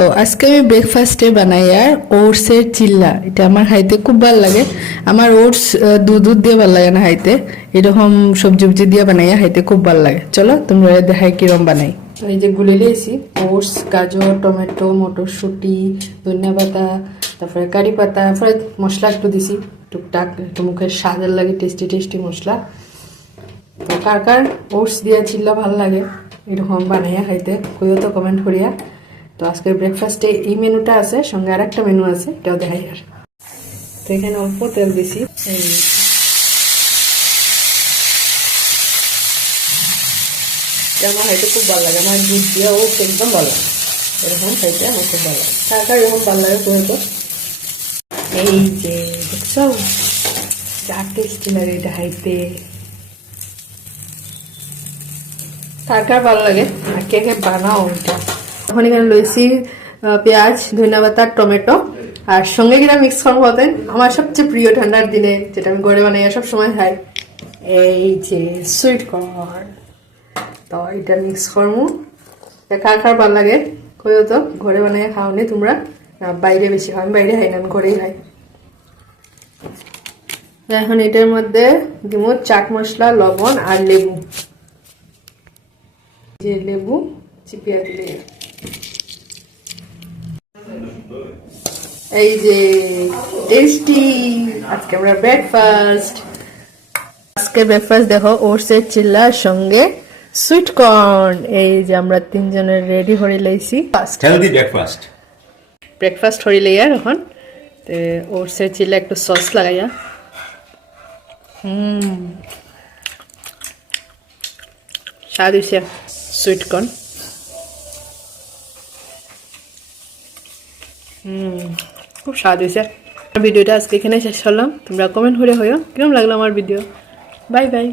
তো আজকে আমি ব্রেকফাস্টে বানাই আর ওটসের চিল্লা। এটা আমার খাইতে খুব ভালো লাগে। আমার ওটস দুধ দিয়ে ভালো লাগে না খাইতে, এরকম সবজি উবজি দিয়ে বানাইয়া খাইতে খুব ভালো লাগে। চলো তোমরা দেখাই কিরম বানাই। তো এই যে গুলে লিয়েছি ওটস, গাজর, টমেটো, মটরশুঁটি, ধনিয়া পাতা, তারপরে কারি পাতা, তারপরে মশলা একটু দিছি টুকটাক, একটু মুখের স্বাদের লাগে, টেস্টি টেস্টি মশলা। তো কার কার ওটস দিয়ে চিল্লা ভালো লাগে এরকম বানাইয়া খাইতে কইও তো কমেন্ট করিয়া। তো আজকের ব্রেকফাস্টে এই মেনুটা আছে, সঙ্গে আর একটা মেনু আছে, এটাও দেখাই। আর তো এখানে অল্প তেল দিছি, আমার খাইতে খুব ভালো লাগে। আমার দুধ দিয়ে ও একদম ভালো লাগে, এরকম খাইতে আমার খুব ভালো লাগে। কার এরকম ভালো লাগে তো এই যে দেখছো যা টেস্টি লাগে এটা খাইতে। কার ভালো লাগে আর কে কে বানাও এটা। এখন এখানে লইছি পেঁয়াজ, ধনিয়া পাতা, টমেটো, আর সঙ্গে কিনা মিক্স করবো হতেন আমার সবচেয়ে প্রিয় ঠান্ডার দিনে, যেটা আমি ঘরে বানাই সব সময় খাই, এই যে সুইট কর্ন। তো এটা মিক্স করবো। কার ভালো লাগে কইও তো, ঘরে বানাই খাওনি তোমরা, বাইরে বেশি খাও। আমি বাইরে খাই না, আমি ঘরেই খাই। এখন এটার মধ্যে দিব চাট মশলা, লবণ আর লেবু। যে লেবু চিপিয়া দিলে এই যে টেস্টি আজকে আমরা ব্রেকফাস্ট। আজকে ব্রেকফাস্ট দেখো ওটসের চিল্লার সঙ্গে সুইট কর্ন। এই যে আমরা তিনজনের রেডি করে লইছি হেলদি ব্রেকফাস্ট। ব্রেকফাস্ট হয়ে লইয়া এখন ওটসের চিল্লা একটু সস লাগাইয়া। স্বাদ হইছে সুইট কর্ন। খুব স্বাদ হয়েছে। ভিডিওটা আজকে এখানে শেষ করলাম। তোমরা কমেন্ট করে হইও কিরম লাগলো আমার ভিডিও। Bye bye.